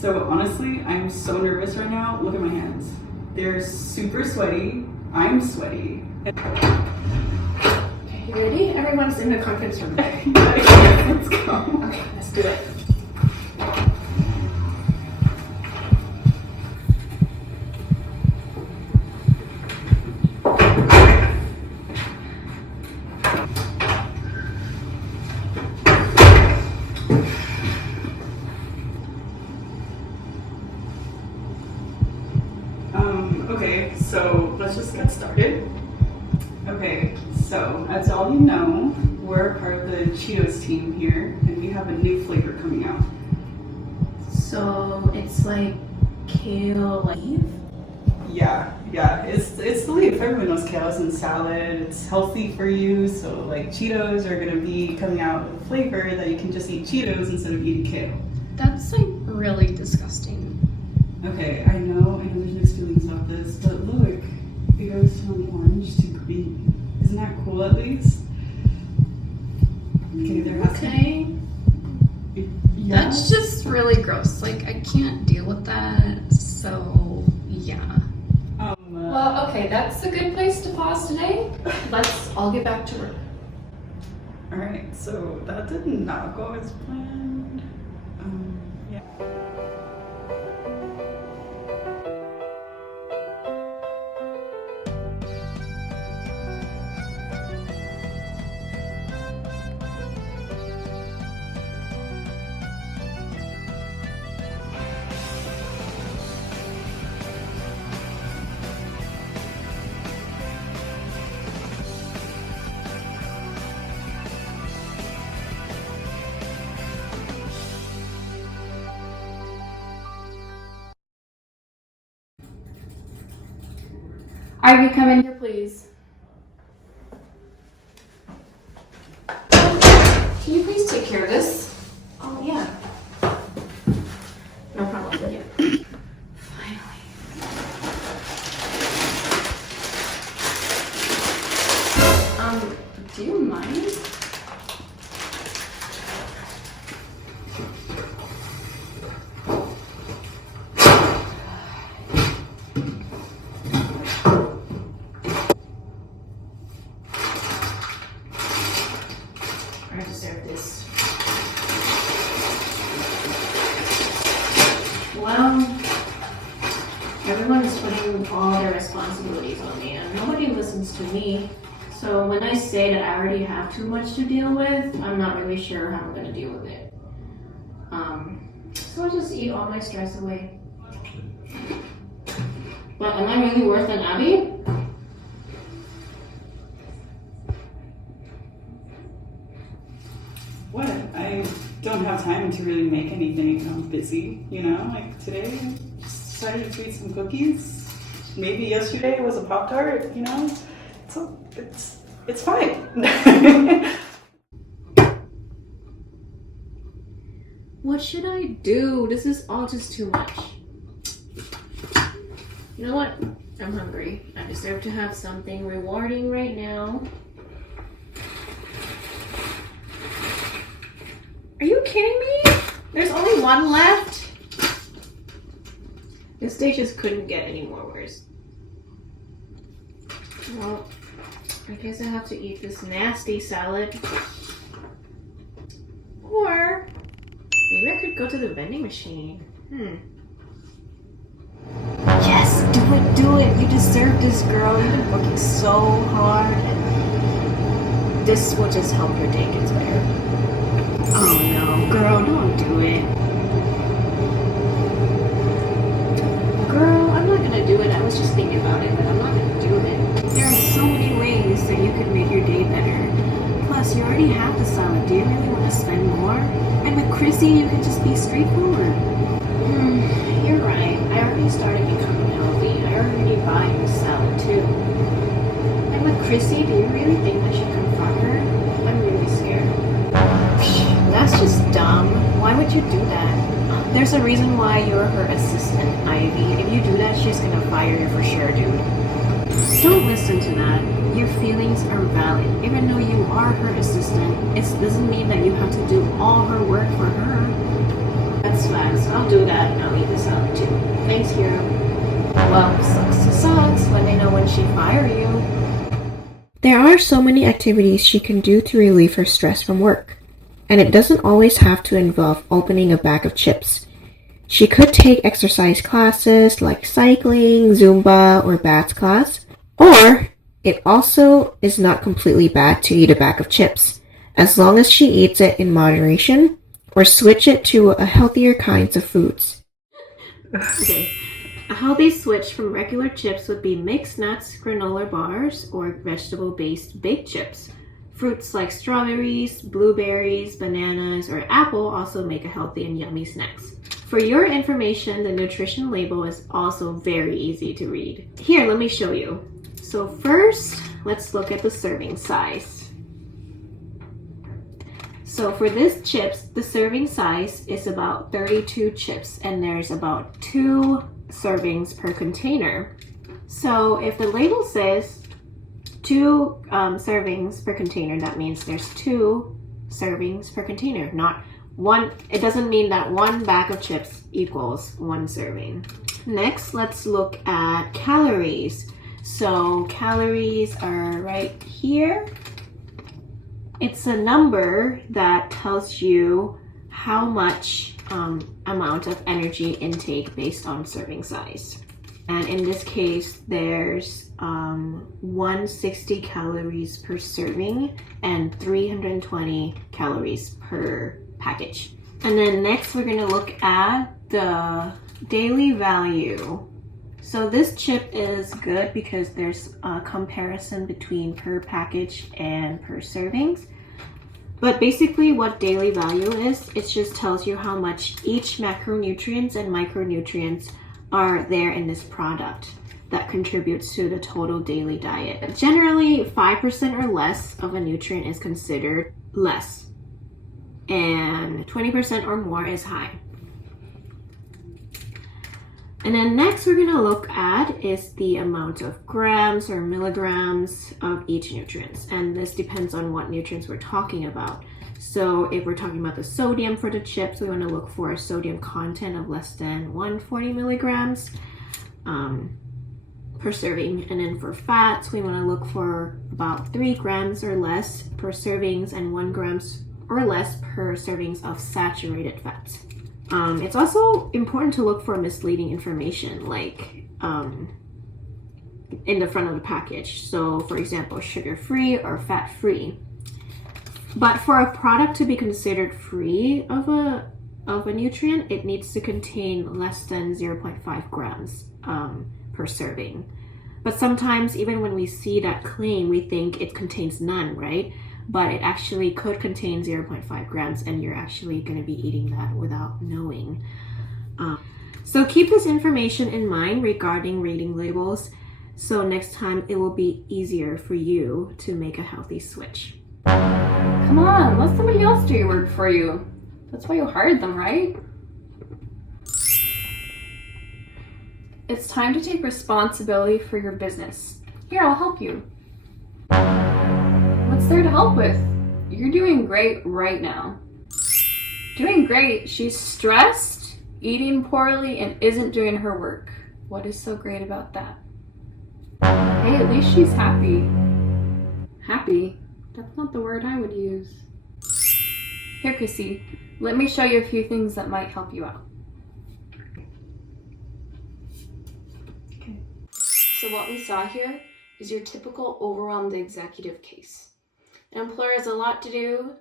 So honestly, I'm so nervous right now. Look at my hands. They're super sweaty. I'm sweaty. You ready? Everyone's in the conference room. Let's go. Okay, let's do it. Okay, so let's just get started. Okay, so as all you know, we're part of the Cheetos team here, and we have a new flavor coming out. So it's like kale leaf? Yeah, it's the leaf. Everyone knows kale is in salad. It's healthy for you, so like Cheetos are gonna be coming out with a flavor that you can just eat Cheetos instead of eating kale. That's like really disgusting. Okay, I know there's mixed feelings about this, but look, it goes from orange to green. Isn't that cool at least? Okay, there has Okay. to be. Yeah. That's just really gross. Like, I can't deal with that. So, yeah. Well, okay, that's a good place to pause today. Let's all get back to work. Alright, so that did not go as planned. Yeah. Ivy, come in here, please. Can you please take care of this? Oh, yeah. No problem. Yeah. Finally. Do you mind? I deserve this. Well, everyone is putting all their responsibilities on me, and nobody listens to me. So when I say that I already have too much to deal with, I'm not really sure how I'm going to deal with it. So I just eat all my stress away. But am I really worse than Abby? What? I don't have time to really make anything. I'm busy, you know? Like today, I just decided to eat some cookies. Maybe yesterday was a Pop-Tart, you know? It's fine. What should I do? This is all just too much. You know what? I'm hungry. I deserve to have something rewarding right now. Are you kidding me? There's only one left? This day just couldn't get any more worse. Well, I guess I have to eat this nasty salad. Or maybe I could go to the vending machine. Yes, do it. You deserve this, girl. You've been working so hard, and this will just help your day get better. Oh no, girl, don't do it. Girl, I'm not gonna do it. I was just thinking about it, but I'm not gonna do it. There are so many ways that you could make your day better. Plus, you already have the salad. Do you really want to spend more? And with Chrissy, you can just be straightforward. You're right. I already started becoming healthy. I already buy the salad too. And with Chrissy, do you really think I should confront her? I'm really scared. That's just dumb. Why would you do that? There's a reason why you're her assistant, Ivy. If you do that, she's gonna fire you for sure, dude. Don't listen to that. Your feelings are valid. Even though you are her assistant, it doesn't mean that you have to do all her work for her. That's swag, so I'll do that and I'll eat the salad too. Thanks, Hero. Well, sucks to sucks when they know when she fire you. There are so many activities she can do to relieve her stress from work, and it doesn't always have to involve opening a bag of chips. She could take exercise classes like cycling, Zumba, or Bats class, or it also is not completely bad to eat a bag of chips, as long as she eats it in moderation, or switch it to a healthier kinds of foods. Okay. A healthy switch from regular chips would be mixed nuts, granola bars, or vegetable-based baked chips. Fruits like strawberries, blueberries, bananas, or apple also make a healthy and yummy snacks. For your information, the nutrition label is also very easy to read. Here, let me show you. So first, let's look at the serving size. So for this chips, the serving size is about 32 chips, and there's about 2 servings per container. So if the label says 2 servings per container, that means there's 2 servings per container, not one. It doesn't mean that 1 bag of chips equals 1 serving. Next, let's look at calories. So calories are right here. It's a number that tells you how much amount of energy intake based on serving size. And in this case, there's 160 calories per serving and 320 calories per package. And then next, we're gonna look at the daily value. So this chip is good because there's a comparison between per package and per servings. But basically what daily value is, it just tells you how much each macronutrients and micronutrients are there in this product that contributes to the total daily diet. Generally, 5% or less of a nutrient is considered less, and 20% or more is high. And then next we're gonna look at is the amount of grams or milligrams of each nutrient. And this depends on what nutrients we're talking about. So if we're talking about the sodium for the chips, we wanna look for a sodium content of less than 140 milligrams per serving. And then for fats, we wanna look for about 3 grams or less per servings and 1 grams or less per servings of saturated fats. It's also important to look for misleading information, like in the front of the package. So for example, sugar-free or fat-free. But for a product to be considered free of a nutrient, it needs to contain less than 0.5 grams per serving. But sometimes even when we see that claim, we think it contains none, right? But it actually could contain 0.5 grams, and you're actually going to be eating that without knowing. So keep this information in mind regarding reading labels, so next time it will be easier for you to make a healthy switch. Come on, let somebody else do your work for you. That's why you hired them, right? It's time to take responsibility for your business. Here, I'll help you. What's there to help with? You're doing great right now. Doing great. She's stressed, eating poorly, and isn't doing her work. What is so great about that? Hey, at least she's happy. Happy? That's not the word I would use. Here, Chrissy, let me show you a few things that might help you out. Okay. So what we saw here is your typical overwhelmed executive case. An employer has a lot to do.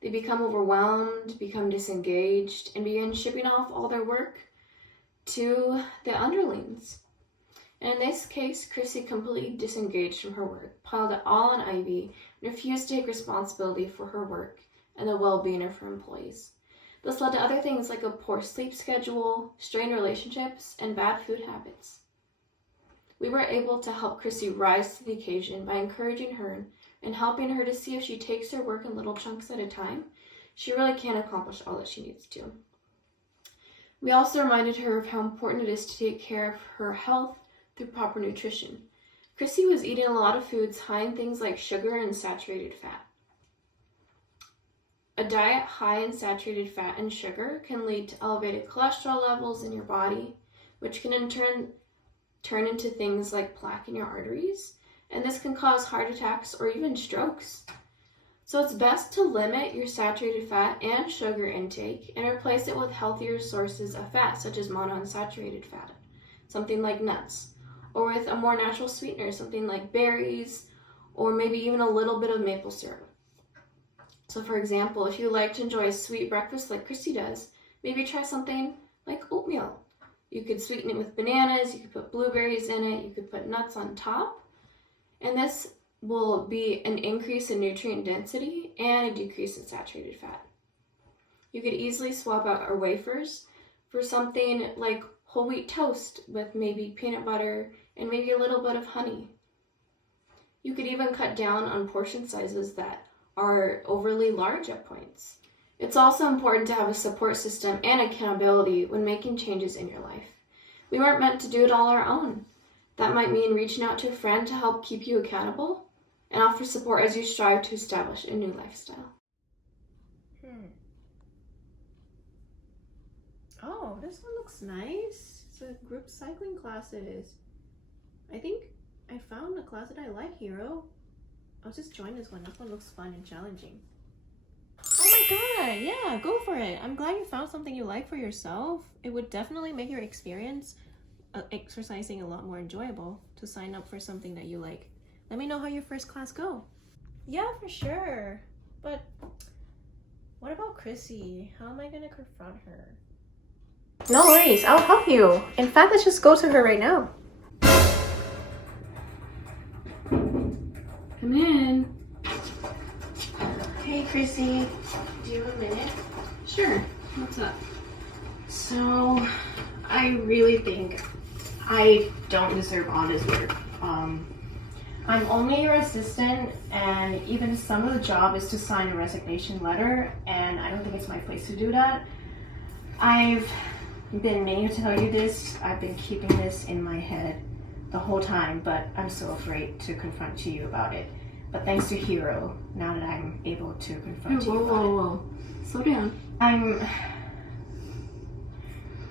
They become overwhelmed, become disengaged, and begin shipping off all their work to the underlings. And in this case, Chrissy completely disengaged from her work, piled it all on Ivy, and refused to take responsibility for her work and the well-being of her employees. This led to other things like a poor sleep schedule, strained relationships, and bad food habits. We were able to help Chrissy rise to the occasion by encouraging her and helping her to see if she takes her work in little chunks at a time, she really can accomplish all that she needs to. We also reminded her of how important it is to take care of her health through proper nutrition. Chrissy was eating a lot of foods high in things like sugar and saturated fat. A diet high in saturated fat and sugar can lead to elevated cholesterol levels in your body, which can in turn into things like plaque in your arteries, and this can cause heart attacks or even strokes. So it's best to limit your saturated fat and sugar intake and replace it with healthier sources of fat, such as monounsaturated fat, something like nuts, or with a more natural sweetener, something like berries, or maybe even a little bit of maple syrup. So for example, if you like to enjoy a sweet breakfast like Christy does, maybe try something like oatmeal. You could sweeten it with bananas, you could put blueberries in it, you could put nuts on top, and this will be an increase in nutrient density and a decrease in saturated fat. You could easily swap out our wafers for something like whole wheat toast with maybe peanut butter and maybe a little bit of honey. You could even cut down on portion sizes that are overly large at points. It's also important to have a support system and accountability when making changes in your life. We weren't meant to do it all on our own. That might mean reaching out to a friend to help keep you accountable and offer support as you strive to establish a new lifestyle. Oh, this one looks nice. It's a group cycling classes. I think I found a class that I like, Hero. I'll just join this one. This one looks fun and challenging. Oh my god, yeah, go for it. I'm glad you found something you like for yourself. It would definitely make your experience exercising a lot more enjoyable to sign up for something that you like. Let me know how your first class go. Yeah, for sure. But what about Chrissy? How am I gonna confront her? No worries, I'll help you. In fact, let's just go to her right now. Come in. Hey Chrissy, do you have a minute? Sure. What's up? So, I really think I don't deserve all this work. I'm only your assistant, and even some of the job is to sign a resignation letter, and I don't think it's my place to do that. I've been meaning to tell you this. I've been keeping this in my head the whole time, but I'm so afraid to confront to you about it. But thanks to Hero, now that I'm able to confront you about it. Whoa. Slow down.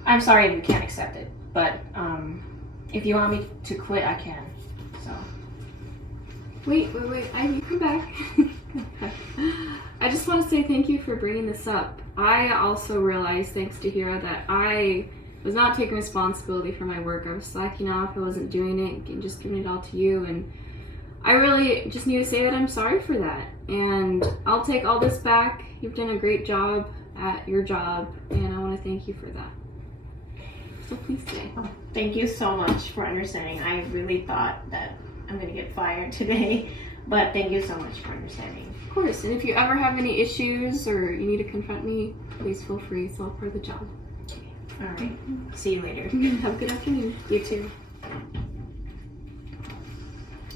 I'm sorry if you can't accept it, but if you want me to quit, I can. So. Wait, you come back. I just want to say thank you for bringing this up. I also realized, thanks to Hero, that I was not taking responsibility for my work. I was slacking off, I wasn't doing it, and just giving it all to you, and I really just need to say that I'm sorry for that, and I'll take all this back. You've done a great job at your job, and I want to thank you for that. So please stay. Oh, thank you so much for understanding. I really thought that I'm going to get fired today, but thank you so much for understanding. Of course, and if you ever have any issues or you need to confront me, please feel free. It's all part of the job. Okay. All right. See you later. Have a good afternoon. You too.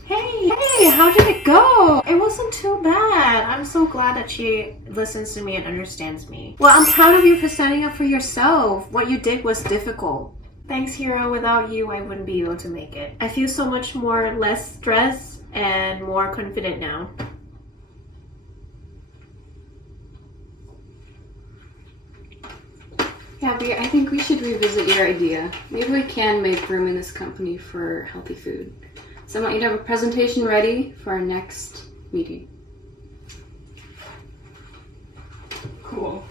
Hey, how did it go? It wasn't too bad. I'm so glad that she listens to me and understands me. Well, I'm proud of you for standing up for yourself. What you did was difficult. Thanks, Hero. Without you, I wouldn't be able to make it. I feel so much less stressed and more confident now. Gabby, I think we should revisit your idea. Maybe we can make room in this company for healthy food. So I want you to have a presentation ready for our next meeting. Cool.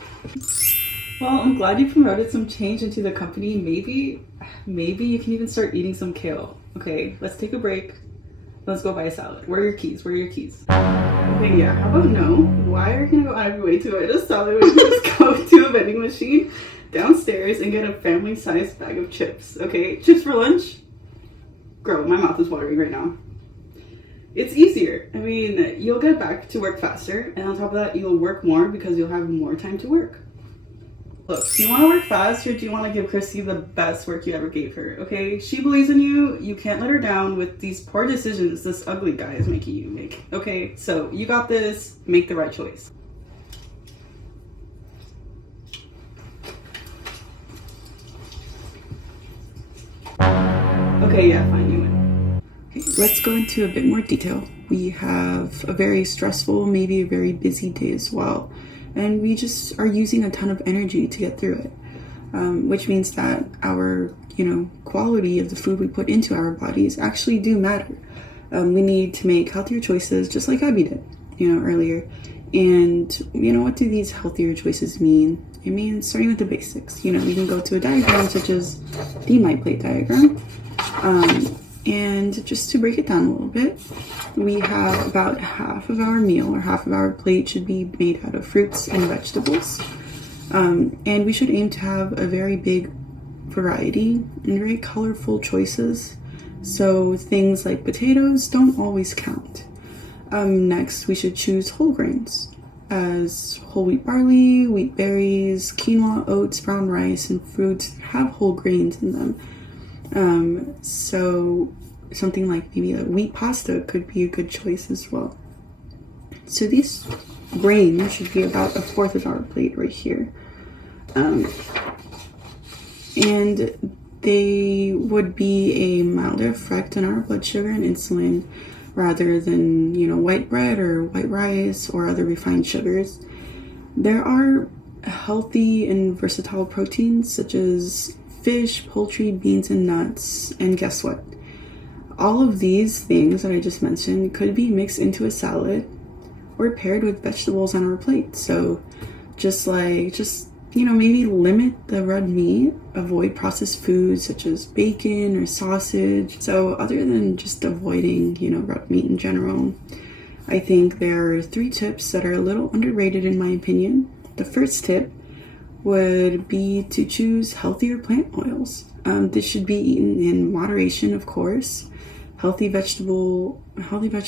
Well, I'm glad you promoted some change into the company. Maybe you can even start eating some kale. Okay, let's take a break. Let's go buy a salad. Where are your keys? Okay, yeah, how about no? Why are you gonna go out of your way to buy a salad when you just go to a vending machine downstairs and get a family-sized bag of chips? Okay, chips for lunch? Girl, my mouth is watering right now. It's easier. I mean, you'll get back to work faster, and on top of that, you'll work more because you'll have more time to work. Look, do you want to work fast, or do you want to give Chrissy the best work you ever gave her, okay? She believes in you. You can't let her down with these poor decisions this ugly guy is making you make, okay? So, you got this. Make the right choice. Okay, yeah, fine, you win. Okay, let's go into a bit more detail. We have a very stressful, maybe a very busy day as well. and we just are using a ton of energy to get through it, which means that our quality of the food we put into our bodies actually do matter. We need to make healthier choices, just like Abby did earlier. And what do these healthier choices mean? It means starting with the basics. We can go to a diagram such as the My Plate diagram. And just to break it down a little bit, we have about half of our meal or half of our plate should be made out of fruits and vegetables. And we should aim to have a very big variety and very colorful choices. So things like potatoes don't always count. Next, we should choose whole grains as whole wheat barley, wheat berries, quinoa, oats, brown rice, and fruits that have whole grains in them. So something like maybe a wheat pasta could be a good choice as well. So these grains should be about 1/4 of our plate right here. And they would be a milder effect on our blood sugar and insulin rather than, white bread or white rice or other refined sugars. There are healthy and versatile proteins such as fish, poultry, beans, and nuts. And guess what? All of these things that I just mentioned could be mixed into a salad or paired with vegetables on our plate. So maybe limit the red meat, avoid processed foods such as bacon or sausage. So other than just avoiding, red meat in general, I think there are 3 tips that are a little underrated in my opinion. The first tip would be to choose healthier plant oils. This should be eaten in moderation, of course. Healthy vegetable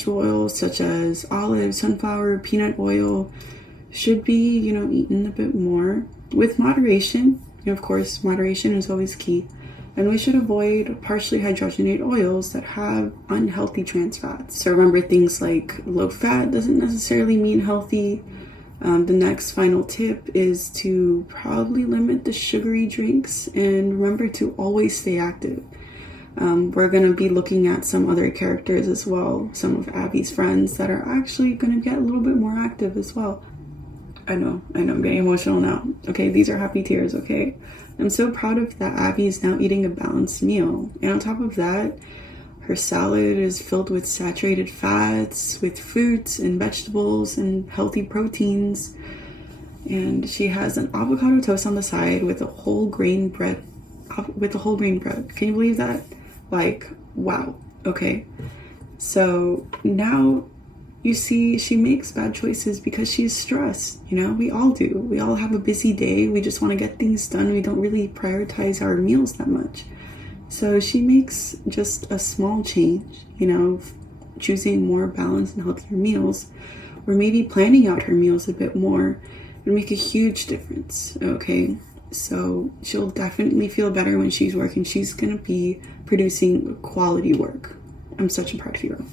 oils such as olive, sunflower, peanut oil should be, eaten a bit more with moderation. Of course, moderation is always key. And we should avoid partially hydrogenated oils that have unhealthy trans fats. So remember, things like low fat doesn't necessarily mean healthy. The next final tip is to probably limit the sugary drinks and remember to always stay active. We're going to be looking at some other characters as well, some of Abby's friends that are actually going to get a little bit more active as well. I know, I'm getting emotional now. Okay, these are happy tears, okay? I'm so proud of that Abby is now eating a balanced meal. And on top of that, her salad is filled with saturated fats, with fruits and vegetables and healthy proteins. And she has an avocado toast on the side with a whole grain bread. Can you believe that? Wow. Okay. So now you see, she makes bad choices because she's stressed. We all do. We all have a busy day. We just want to get things done. We don't really prioritize our meals that much. So she makes just a small change, choosing more balanced and healthier meals, or maybe planning out her meals a bit more would make a huge difference, okay? So she'll definitely feel better when she's working. She's going to be producing quality work. I'm such a proud hero.